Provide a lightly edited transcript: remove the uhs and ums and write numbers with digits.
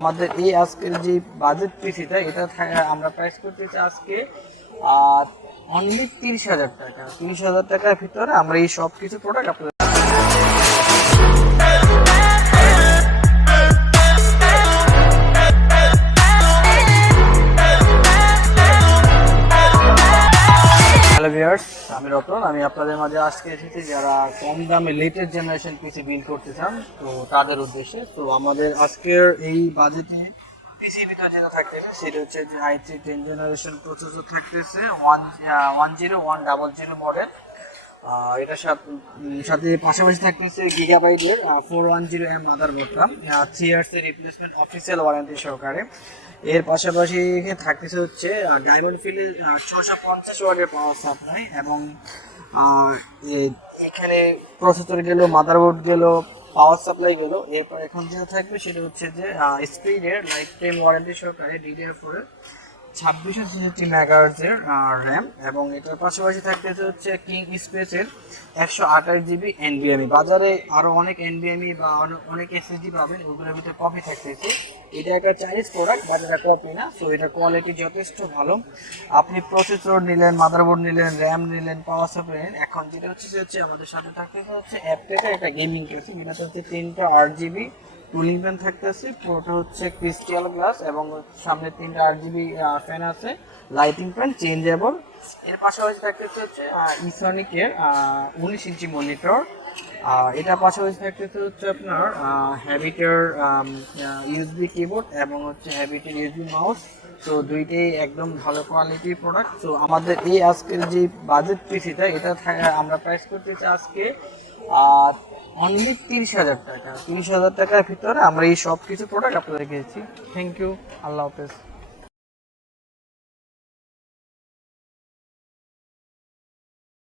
আমাদের এই আজকের যে বাজেট পিসিটা এটা আমরা প্রাইস করতেছি আজকে অনলি 30,000 টাকা। 30,000 টাকার ভিতরে আমরা এই সব কিছু প্রোডাক্ট আপনাদের হ্যালো ভিউয়ার্স, আমি রতন। আমি আপনাদের মাঝে আজকে এসেছি যারা কম দামে লেটেস্ট জেনারেশন পিসি বিল্ড করতে চান, তো তাদের উদ্দেশ্যে। তো আমাদের আজকের এই বাজেটে পিসি ভিতরে যেটা থাকতেছে সেটা হচ্ছে যে i3 10 জেনারেশন প্রসেসর থাকতেছে 10100 মডেল। এটার সাথে পাশাপাশি থাকতেছে গিগাবাইটের 410M মাদারবোর্ডটা 3 ইয়ার্স এর রিপ্লেসমেন্ট অফিসিয়াল ওয়ারেন্টি সহকারে। এর পাশাপাশি থাকতেছে হচ্ছে ডায়মন্ডফিল্ডের 650 ওয়াটের পাওয়ার সাপ্লাই, এবং এখানে প্রসেসর গেল, মাদারবোর্ড গেল, পাওয়ার সাপ্লাই গেল। এরপর এখন যেটা থাকবে সেটা হচ্ছে যে স্পিডের লাইফ টাইম ওয়ারেন্টি সহকারে DDR4 এর 2666 মেগাহার্টজের র্যাম, এবং এটার পাশাপাশি থাকতেছে হচ্ছে কিং স্পেসের 128GB NVMe। বাজারে আরও অনেক NVMe বা অনেক SSD পাবেন, ওগুলোর ভিতরে কপি থাকতেছে। এটা একটা চাইনিজ প্রোডাক্ট, বাট এটা কপি না। সো এটা কোয়ালিটি যথেষ্ট ভালো। আপনি প্রসেসর নিলেন, মাদারবোর্ড নিলেন, র্যাম নিলেন, পাওয়ার সাপ্লাই নিলেন। এখন যেটা হচ্ছে আমাদের সাথে থাকতেছে হচ্ছে অ্যাপটেকের একটা গেমিং কেসি। এটাতে হচ্ছে 3টা 8GB কুলিং ফ্যান থাকতেছে, পুরোটা হচ্ছে ক্রিস্টাল গ্লাস, এবং সামনে 3টা 8GB ফ্যান আছে, লাইটিং ফ্যান চেঞ্জেবল। এর পাশাপাশি থাকতেছে হচ্ছে ইসনিকের 19 ইঞ্চি মনিটর। এটা পাশাপাশি থাকতেছে হচ্ছে আপনার হ্যাবিটের ইউএসবি কিবোর্ড, এবং হচ্ছে হ্যাবিটের ইউএসবি মাউস। তো দুইটাই একদম ভালো কোয়ালিটির প্রোডাক্ট। তো আমাদের এই আজকের যে বাজেট পিসিটা এটা আমরা প্রাইস করতেছি আজকে অনলি 30,000 টাকা। 30,000 টাকার ভিতরে আমরা এই সব কিছু প্রোডাক্ট আপনাদের দিয়েছি। থ্যাংক ইউ, আল্লাহ হাফেজ।